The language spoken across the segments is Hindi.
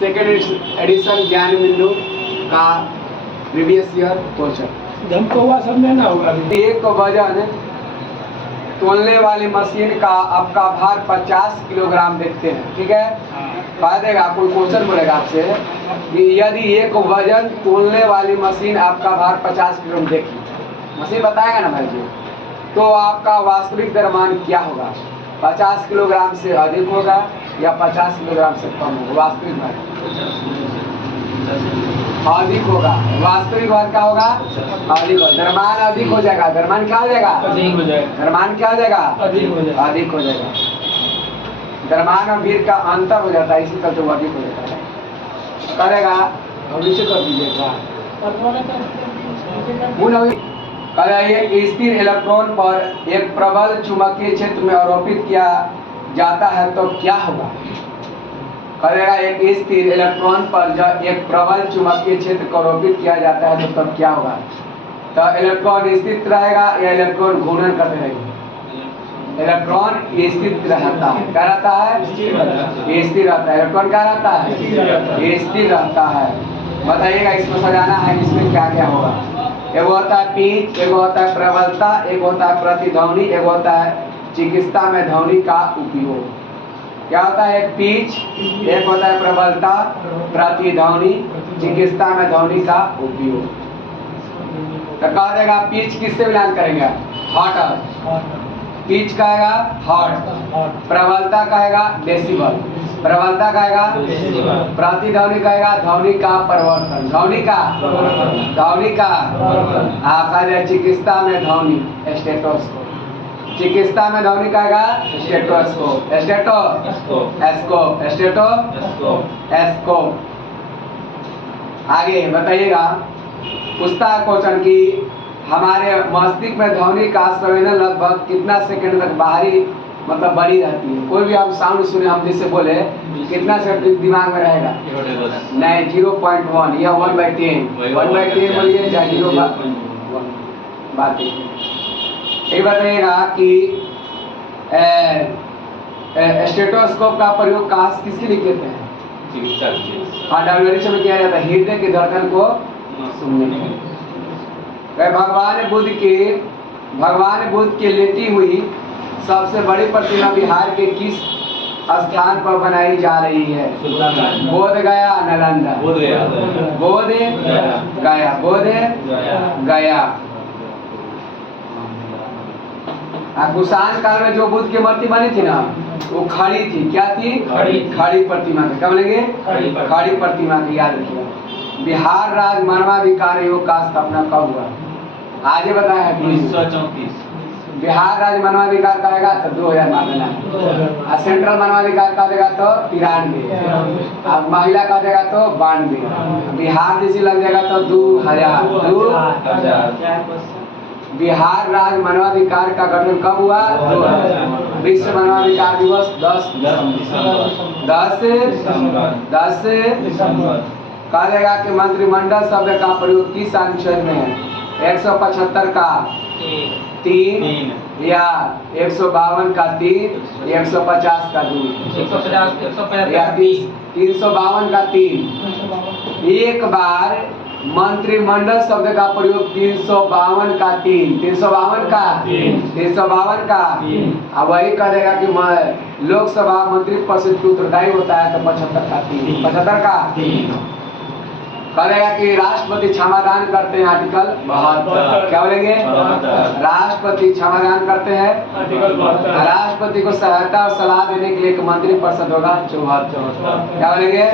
सेकेंड एडिशन ज्ञान बिंदु का प्रीवियस ईयर क्वेश्चन। हमको हुआ समझे ना होगा। एक वजन तोलने वाली मशीन का आपका भार 50 किलोग्राम देखते हैं, ठीक है। कह देगा कोई क्वेश्चन बोलेगा आपसे कि यदि एक वजन तोलने वाली मशीन आपका भार 50 किलो देखिए, मशीन बताएगा ना भाई जी, तो आपका वास्तविक द्रव्यमान क्या होगा? 50 किलोग्राम से अधिक होगा या 50 किलोग्राम से कम होगा? वास्तविक भार अधिक होगा। वास्तविक भार क्या होगा? अधिक होगा। द्रव्यमान अधिक हो जाएगा। द्रव्यमान क्या हो जाएगा? अधिक हो जाएगा। द्रव्यमान क्या हो जाएगा? अधिक हो जाएगा। अधिक हो जाएगा। द्रव्यमान और भीड़ का अंतर हो जाता है, इसी तरह वो अधिक हो जाता है। करेगा और नीचे कर दीजिएगा। एक स्थिर इलेक्ट्रॉन पर एक प्रबल चुंबकीय क्षेत्र में आरोपित किया जाता है तो क्या होगा? करेगा एक स्थिर इलेक्ट्रॉन पर जब एक प्रबल चुंबकीय क्षेत्र को आरोपित किया जाता है तो तब क्या होगा? तो इलेक्ट्रॉन स्थिर रहेगा या इलेक्ट्रॉन घूर्णन करते रहेगा? इलेक्ट्रॉन स्थिर रहता है। क्या रहता है? स्थिर रहता है। इलेक्ट्रॉन क्या रहता है? स्थिर रहता है। बताइएगा इसको सजाना है, इसमें क्या क्या होगा? एक होता है पिच, एक होता है प्रबलता, एक होता है प्रतिध्वनि, एक होता है चिकित्सा में ध्वनि का उपयोग। क्या होता है? एक पिच, एक होता है प्रबलता, प्रतिध्वनि, चिकित्सा में ध्वनि का उपयोग। तो कह देगा पिच किससे मिलान करेंगे? हॉट। पिच कहेगा हॉट, प्रबलता कहेगा डेसिबल, प्रबलता कहेगा प्रतिध्वनि कहेगा ध्वनि का परिवर्तन, ध्वनि का आखिर चिकित्सा में ध्वनि स्टेटोस्कोप, चिकित्सा में ध्वनि कहेगा स्टेटोस्कोप, स्टेटोस्कोप। आगे बताइएगा, पूछता है क्वेश्चन की हमारे मस्तिष्क में ध्वनि का संवेदन लगभग कितना सेकंड तक बाहरी मतलब बनी रहती है? कोई भी आप साउंड सुने, हम जिससे बोले कितना सेकंड दिमाग में रहेगा? नहीं, 0.1 या 1/10। 1/10 बोलिए या 0.1 बात। ये बताइएगा कि स्टेटोस्कोप का प्रयोग कहाँ किसके लिए करते हैं? हाँ, डायग्नोस्टिक्स में किया जाता है हृदय की धड़कन को सुनने के लिए। भगवान बुद्ध की लेटी हुई सबसे बड़ी प्रतिमा बिहार के किस स्थान पर बनाई जा रही है? बोध गया, नालंदा। बोध गया। कुषाण काल में जो बुद्ध की मूर्ति बनी थी ना, वो खड़ी थी। क्या थी? खड़ी प्रतिमा थी। क्या बोलेंगे? खड़ी प्रतिमा की, याद रखिए। बिहार राज्य मानवाधिकार आयोग का स्थापना कब हुआ? आज ही बताया है 1934। बिहार राज्य मानवाधिकार कहेगा तो 2000 मान देना, और सेंट्रल मानवाधिकार का देगा तो 93, और महिला का देगा तो 92, बिहार जैसी लग जाएगा तो 2000। बिहार राज्य मानवाधिकार का गठन कब हुआ? 2000। विश्व मानवाधिकार दिवस 10 दिसंबर। कहा जाएगा कि मंत्रिमंडल शब्द का प्रयोग किस अनुच्छेद में है? 175 का 3 या 152 का 3 या 150 का 2 या 352 का 3। एक बार मंत्रिमंडल शब्द का प्रयोग 352 का 352 का अब वही कह देगा कि लोकसभा मंत्री परिषद की उत्तरदायी होता है तो 75 का 3। कहेगा कि राष्ट्रपति क्षमादान करते हैं आर्टिकल 72। क्या बोलेंगे? राष्ट्रपति क्षमादान करते हैं आर्टिकल 72। राष्ट्रपति को सहायता और सलाह देने के लिए एक मंत्री परिषद होगा 74। क्या बोलेंगे?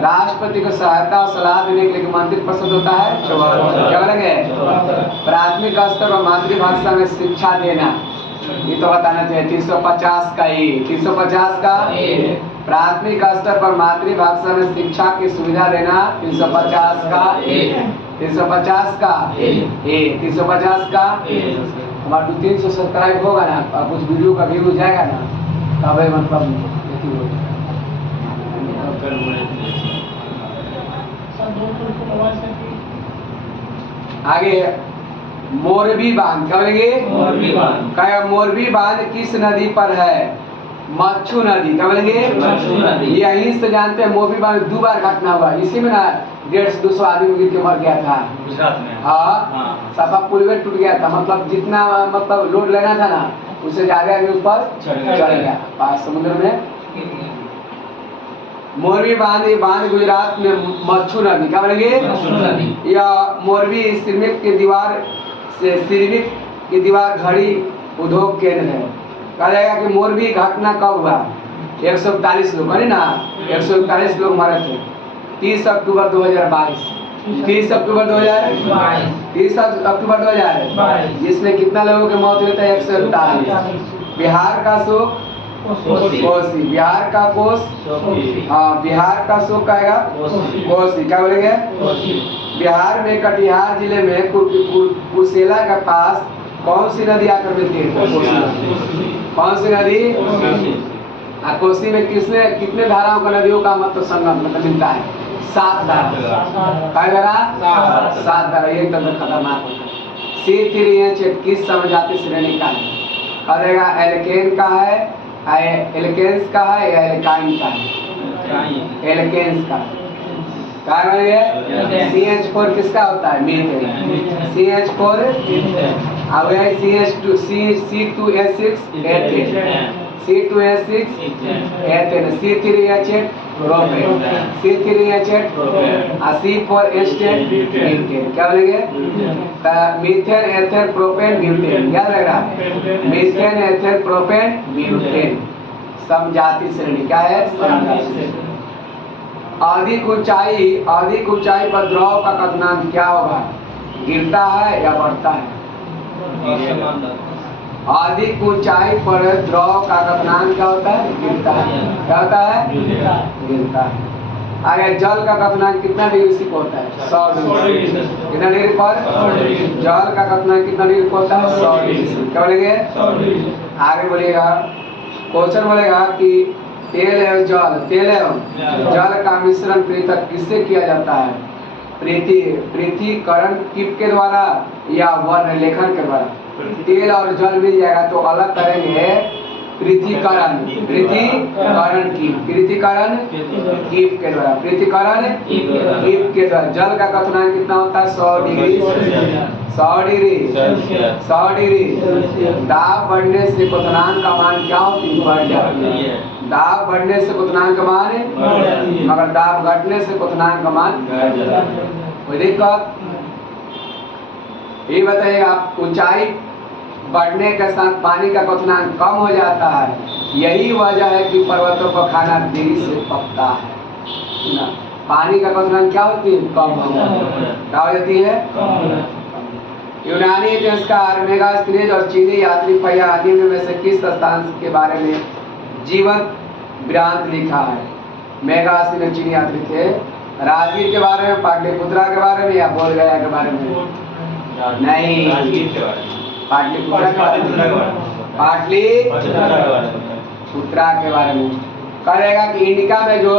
राष्ट्रपति को सहायता और सलाह देने के लिए एक मंत्री परिषद होता है 74। क्या बोलेंगे? प्राथमिक स्तर पर मातृभाषा में शिक्षा देना, ये तो बताना चाहिए। 350 का 350 का प्राथमिक स्तर पर मातृभाषा में शिक्षा की सुविधा देना 350 का 350 का 350 का। हमारा 300 सब्सक्राइब होगा ना, अब उस वीडियो का व्यू जाएगा ना, तब मतलब आगे मोरबी बांध। क्या बोलेंगे? मोरबी बांध किस नदी पर है? मच्छू नदी, क्या बोलेंगे? मच्छू नदी। यहीं से जानते हैं मोबी बांध में 2 बार घटना हुआ, इसी में ना 150-200 आदमी गिर के मर गया था। गुजरात में। हाँ, सफा पुल में टूट गया था, मतलब जितना मतलब लोड लेना था ना उससे ज्यादा आदमी ऊपर चढ़ चढ़ गया पास समुद्र में। मोरबी बांध गुजरात में मच्छू नदी, क्या बोलेंगे? मच्छू नदी। या मोरबी सिरमिक की दीवार घड़ी उद्योग केंद्र है। कहा जाएगा कि मोरबी घटना कब हुआ? 141 लोग है ना, 141 लोग मरे थे 30 अक्टूबर 2022। 30 अक्टूबर 2022, 30 अक्टूबर 2022, जिसमें कितना लोगों की मौत हुई था? 141। बिहार का शोक कोसी, बिहार का कोस, हाँ बिहार का शोक कहेगा कोसी, क्या बोलेंगे? बिहार में कटिहार जिले में कुर्सेला के पास कौन सी नदी आकर मिलती है? कौन सी नदी? कोसी में कितने धाराओं का नदियों का मतलब संगम मतलब मिलता है? 7 धारा। क्या धारा? 7 धारा। ये तंत्र खतरनाक होता है। C3H8 किस समझाती श्रेणी का है? कहेगा एल्केन का है, एल्केन्स का है या एल्काइन का है? एल्केन्स का। क्या कहेंगे? CH4 किसका होता है? मीथेन। CH4 अब है C2H6 ethane, C2H6 ethane, C3H8 propane, C3H8 और C4H10 मीथेन। क्या बोलेंगे? Methane, ethane, propane, butane. याद लग रहा है? मीथेन, एथेन, प्रोपेन, ब्यूटेन समजाति श्रेणी। क्या है? समजाति श्रेणी। अधिक ऊंचाई पर द्रव का कथनांक क्या होगा? गिरता है या बढ़ता है? अधिक ऊंचाई पर द्रव का कथनांक क्या होता है? गिरता है। क्या होता है? गिरता है। आगे जल का कथनांक कितना डिग्री से होता है? 100 डिग्री। कितना डिग्री पर? जल का कथनांक कितना डिग्री पर होता है? 100 डिग्री। क्या बोलेंगे? आगे बोलेगा, क्वेश्चन बोलेगा कि तेल एवं जल का मिश्रण पृथक किससे किया जाता है? पृथक्करण किसके द्वारा या वर्ण लेखन के द्वारा? तेल और जल मिल जाएगा तो अलग करेंगे पृथक्करण कीप के द्वारा। पृथक्करण कीप के द्वारा। जल का कथनांक कितना होता है? 100 डिग्री। 100 डिग्री। दाब बढ़ने से क्वथनांक का मान क्या होती है? बढ़ जाती है। दाब बढ़ने से क्वथनांक का मान, मगर दाब घटने से क्वथनांक का मान कोई दिक्कत? ये बताइएगा, ऊंचाई बढ़ने के साथ पानी का क्वथनांक कम हो जाता है। यही वजह है कि पर्वतों पर खाना देरी से पकता है ना। पानी का क्वथनांक क्या होती है? कम हो जाती है। क्या हो जाती है? यूनानी इतिहासकार मेगास्थनीज और चीनी यात्री पहिया आदि में से किस स्थान के बारे में जीवंत वृत्तांत लिखा है? मेगास्थनीज चीनी यात्री थे। राजगीर के बारे में, पाटलिपुत्रा के बारे में या बोध गया के बारे में? नहीं, पाटलिपुत्रा के बारे में। पाटलिपुत्रा के बारे में। कहेगा कि इंडिका में जो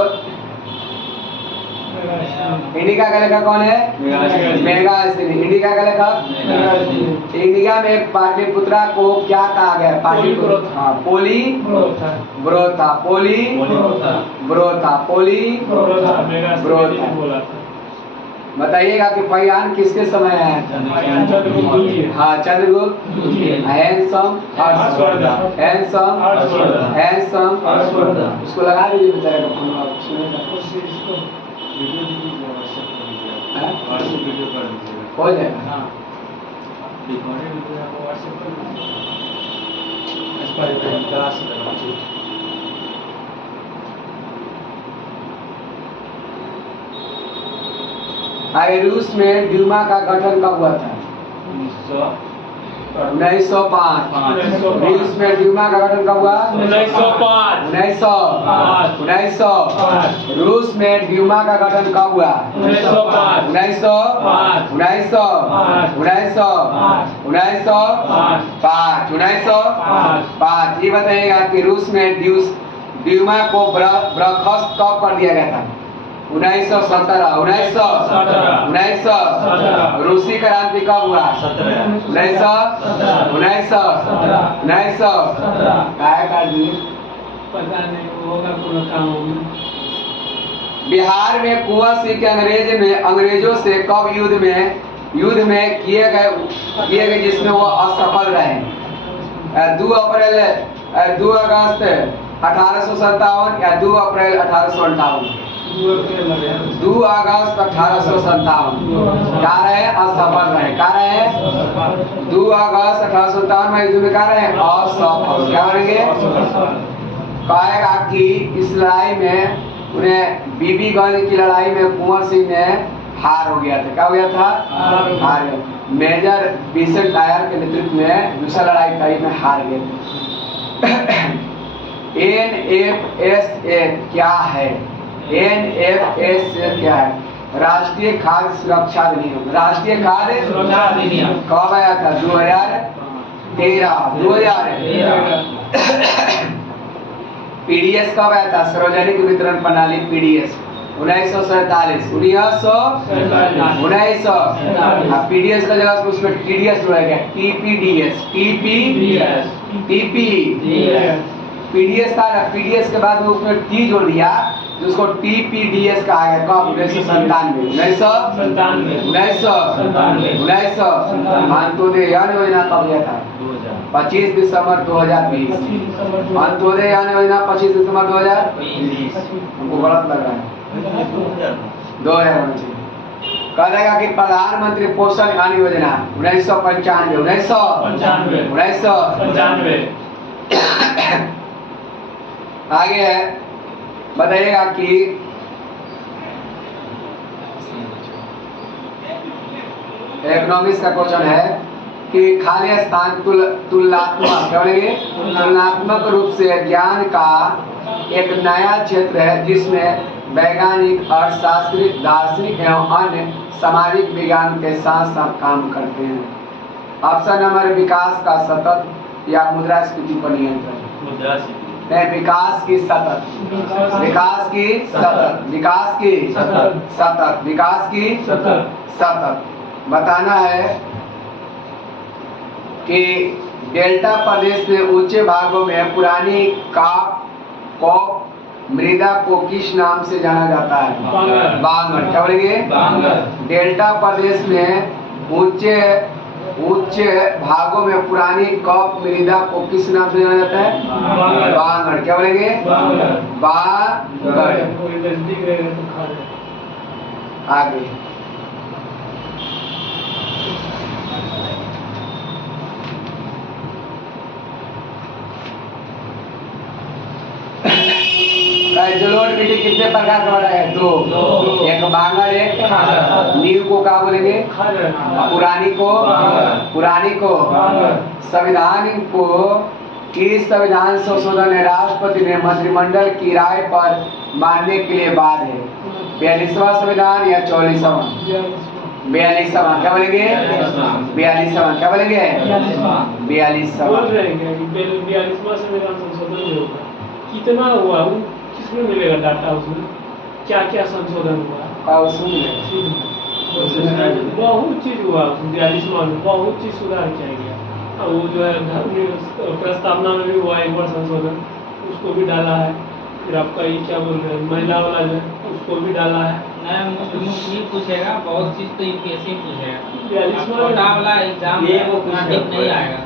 इंडिका का लेखक कौन है? मेगास्थनी। इंडिका का लेखक? इंडिया में पाटलिपुत्रा को क्या कहा गया? पाटलिपुत्रा पोली ब्रोथा, पोली ब्रोथा, पोली ब्रोथा। बताइएगा कि फैयान किसके समय है? हाँ, चंद्रगुप्त। हैंडसम, उसको लगा दीजिए बेचारे का फोन। हो जाएगा। आगे रूस में ड्यूमा का गठन कब हुआ था? 1905। रूस में ड्यूमा का गठन कब हुआ? 1905। रूस में ड्यूमा का गठन कब हुआ? 1905। ये बताइएगा कि रूस में ड्यूमा को बर्खास्त कब कर दिया गया था? 1917। रूसी क्रांति कब हुआ? 1917। पता नहीं होगा पूरा काम होगा। बिहार में कुंवर सिंह के अंग्रेजों से कब युद्ध में किए गए जिसमें वो असफल रहे? 2 अगस्त 1857 या 2 अप्रैल 1858? 2 अगस्त 1857। क्या रहे? असफल रहे। क्या रहे? 2 अगस्त 1857 में युद्ध में क्या रहे? असफल। क्या बनेंगे? कहेगा कि इस लड़ाई में उन्हें बीबीगंज की लड़ाई में कुंवर सिंह ने हार हो गया था। क्या हो गया था? हार गया। मेजर बिशन टायर के नेतृत्व में दूसरा लड़ाई था, में हार गए थे। NFSA क्या है? NFSA क्या है? राष्ट्रीय खाद्य सुरक्षा अधिनियम। राष्ट्रीय खाद्य सुरक्षा अधिनियम कब आया था? 2013। पीडीएस कब आया था? सार्वजनिक वितरण प्रणाली पीडीएस 1947। 1900 पीडीएस का जगह उसमें टीडीएस जोड़ा गया। टीपीडीएस पीडीएस था ना, पीडीएस के बाद में उसमें टी जोड़ दिया जिसको टीपीडीएस कहा गया। कब? 1997। अंत्योदय योजना कब गया था? 25 दिसंबर 2020। अंत्योदय योजना 25 दिसंबर 2020। हमको गलत लग रहा है, 2000 कहेगा कि प्रधानमंत्री पोषण अन्न योजना 1995। आगे है, बताइएगा कि इकोनॉमिक्स का क्वेश्चन है कि खाली स्थान तुलनात्मक रूप से ज्ञान का एक नया क्षेत्र है जिसमें वैज्ञानिक, अर्थशास्त्री, दार्शनिक एवं अन्य सामाजिक विज्ञान के साथ साथ काम करते हैं। ऑप्शन नंबर विकास का सतत या मुद्रास्फीति पर नियंत्रण। विकास की सतत बताना है कि डेल्टा प्रदेश में ऊंचे भागों में पुरानी कॉप मृदा को किस नाम से जाना जाता है? बांगर। क्या बोलेंगे? डेल्टा प्रदेश में ऊंचे भागों में पुरानी कॉप मृदा को किस नाम से जाना जाता है? बांगर। क्या बोलेंगे? बांगर। आगे जलोढ़ मिट्टी कितने प्रकार का बना है? 2। एक बांगर, एक नील को क्या बोलेंगे? पुरानी को संविधान को किस संविधान संशोधन है राष्ट्रपति ने मंत्रिमंडल की राय पर मानने के लिए बाद है? 42वां संविधान या 44वां? 42वां। क्या बोलेंगे? 42वां। क्या बोलेंगे? 42वां। 42वां संविधान संशोधन होगा। कितना हुआ? किसमें मिलेगा डाटा? उसमें क्या क्या संशोधन हुआ? बहुत चीज हुआ। 42वां में बहुत चीज सुधार किया गया। और वो जो है धर्म प्रस्तावना में भी हुआ एक बार संशोधन, उसको भी डाला है। फिर आपका ये क्या बोल रहे हैं महिला वाला जो है उसको भी डाला है। मुश्किल पूछेगा, बहुत चीज तो यूपीएससी पूछेगा। 42वां वाला एग्जाम उतना डीप नहीं आएगा।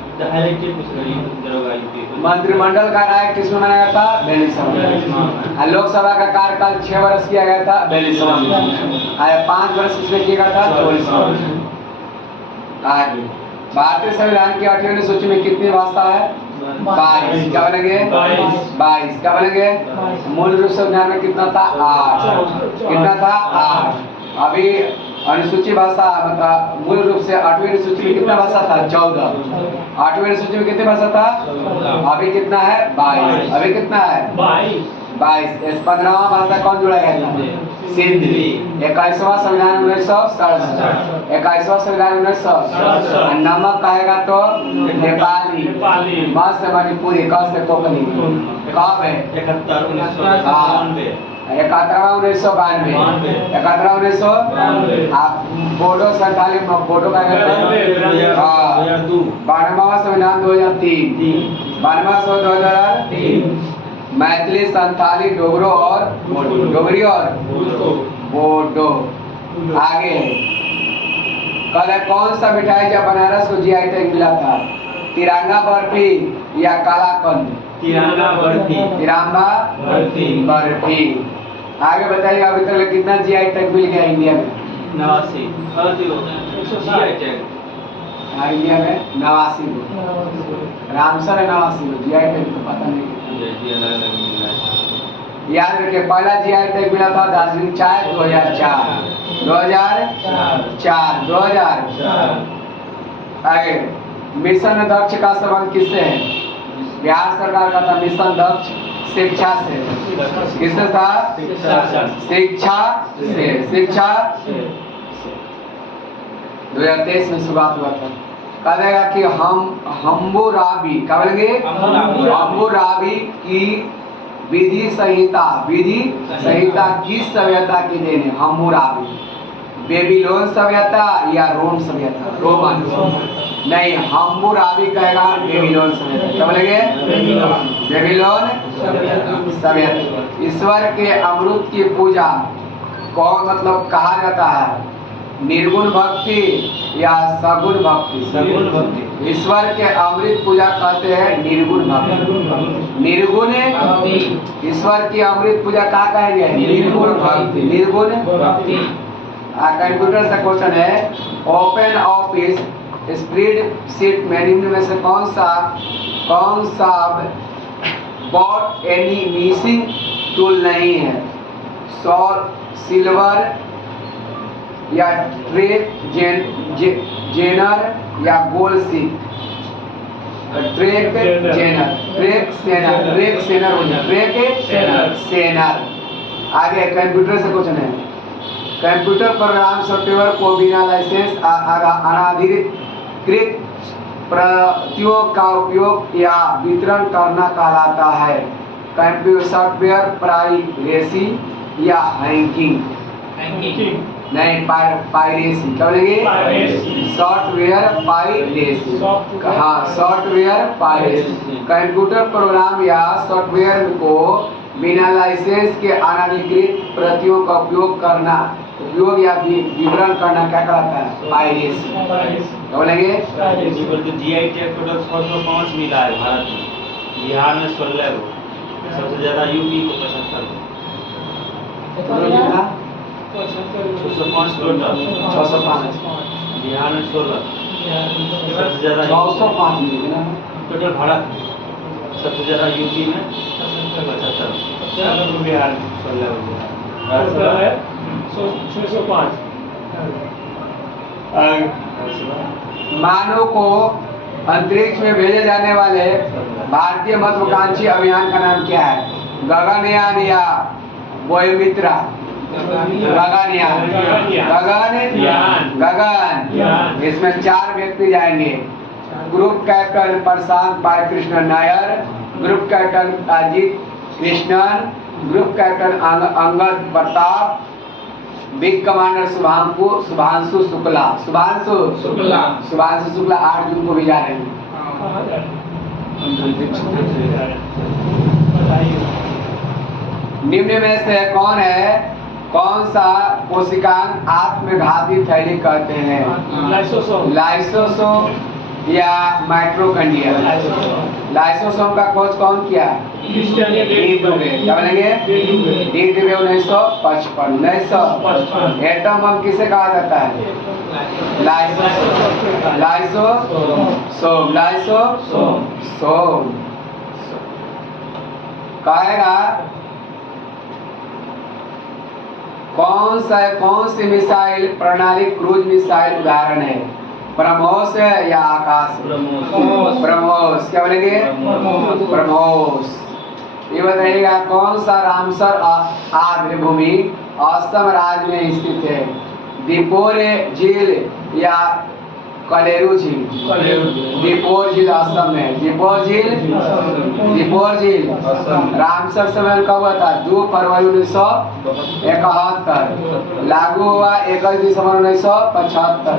मंत्रिमंडल का राय किसमें बनाया था? 42वां। लोकसभा का कार्यकाल 6 वर्ष किया गया था 42वां में। 5 वर्ष किसमें किया गया था? 44वां। आगे भारतीय संविधान की 8वीं अनुसूची में कितनी भाषा है? 22। क्या बनेंगे? 22। क्या बनेंगे? मूल रूप संविधान में कितना था? 8। कितना था? 8। अभी अनुसूची भाषा मतलब मूल रूप से 8वीं अनुसूची में कितना भाषा था? 14। 8वीं अनुसूची में कितनी भाषा था? अभी कितना है? 22। अभी कितना है? 22। 15वां भाषा कौन जोड़ा गया था? सिंधी। 21वां संविधान 1967। 21वां संविधान 1967। नमक कहेगा तो नेपाली, म से मणिपुरी, क से कोंकणी। कब है? 71। 1992। 1992। आप बोडो संथाली बोडो का 92वां संविधान 2003। 92वां 2003। मैथिली, संथाली, डोगरो और डोगरी और बोडो। आगे कल है कौन सा मिठाई जब बनारस को जीआई टैग मिला था? तिरंगा बर्फी या कालाकंद? तिरंगा बर्फी। तिरंगा बर्फी। आगे बताइए अभी तक कितना जीआई टैग मिल गया इंडिया में? 89 हाँ, इंडिया में 89 गो। रामसर है 89 गो, जीआई टैग तो पता नहीं कितना। याद रखिए पहला जीआई टैग मिला था दार्जिलिंग चाय 2004। 2004। आगे मिशन दक्ष का संबंध किससे है? बिहार सरकार का था मिशन दक्ष शिक्षा से। किससे था? शिक्षा से। 2023 में शुरुआत हुआ था। कहेगा कि हम्बुराबी क्या बोलेंगे? हम्बुराबी की विधि संहिता किस सभ्यता की देन है? हम्मुराबी। बेबीलोन सभ्यता या रोम सभ्यता? रोमन। नहीं, हम्मुराबी कहेगा बेबीलोन सभ्यता। क्या बोलेंगे? बेबीलोन सभ्यता। ईश्वर के अमृत की पूजा कौन मतलब कहा जाता है? निर्गुण भक्ति या सगुण भक्ति? ईश्वर के अमृत पूजा कहते हैं निर्गुण भक्ति। निर्गुण ईश्वर की अमृत पूजा कहा कहेंगे? निर्गुण भक्ति। निर्गुण भक्ति। कंप्यूटर से क्वेश्चन है ओपन ऑफिस स्प्रेडशीट में निम्न में से कौन सा बॉट एनी मिसिंग टूल नहीं है? सिल्वर या ट्रेक जेनर या गोल सीट? ट्रेक सेनर। आगे कंप्यूटर से क्वेश्चन है कंप्यूटर प्रोग्राम सॉफ्टवेयर को बिना लाइसेंस अनाधिकृत प्रतियों का उपयोग या वितरण करना कहलाता है? कंप्यूटर सॉफ्टवेयर प्राइवेसी या हैकिंग? नहीं, पायरेसी। क्या बोलेंगे? Software piracy. हाँ, सॉफ्टवेयर पायरेसी। कंप्यूटर प्रोग्राम या सॉफ्टवेयर को बिना लाइसेंस के अनाधिकृत प्रतियों का उपयोग या वितरण करना क्या कहलाता है? पायरेसी। क्या बोलेंगे? जीआई टैग टोटल 605 मिला है भारत में। बिहार में 16 गो, सबसे ज्यादा यूपी को 75 गो। 605 टोटल। 605 बिहार में 16, सबसे ज्यादा 605 मिले ना टोटल भारत में। सबसे ज्यादा यूपी में 75, बिहार में 16 है 605। मानव को अंतरिक्ष में भेजे जाने वाले भारतीय महत्वाकांक्षी अभियान का नाम क्या है? गगनयान या वायुमित्रा? गगन। इसमें 4 व्यक्ति जाएंगे। Group captain Prashant Balakrishna Nair, group captain Ajit Krishnan, group captain Angad Pratap, wing commander Shubhanshu Shukla. 8 जून को भी जा रहे हैं। निम्न में से कौन सा कोशिकांग आत्मघाती थैली कहते हैं? लाइसोसोम या माइटोकॉन्ड्रिया? लाइसोसोम का खोज कौन किया? डी दुबे। क्या बोलेंगे? डी दुबे 1955। एटम बम किसे कहा जाता है? लाइसोसोम कहेगा कौन सी मिसाइल प्रणाली क्रूज मिसाइल उदाहरण है? ब्रह्मोस या आकाश? ब्रह्मोस। क्या बोलेंगे? ब्रह्मोस। ये बताइएगा कौन सा रामसर आर्द्रभूमि असम राज्य में स्थित है? दीपोर झील या कलेरू झील? दीपोर झील असम में। दीपोर झील रामसर सम्मेलन कब हुआ था? 2 फरवरी 1971। लागू हुआ 21 दिसंबर 1975।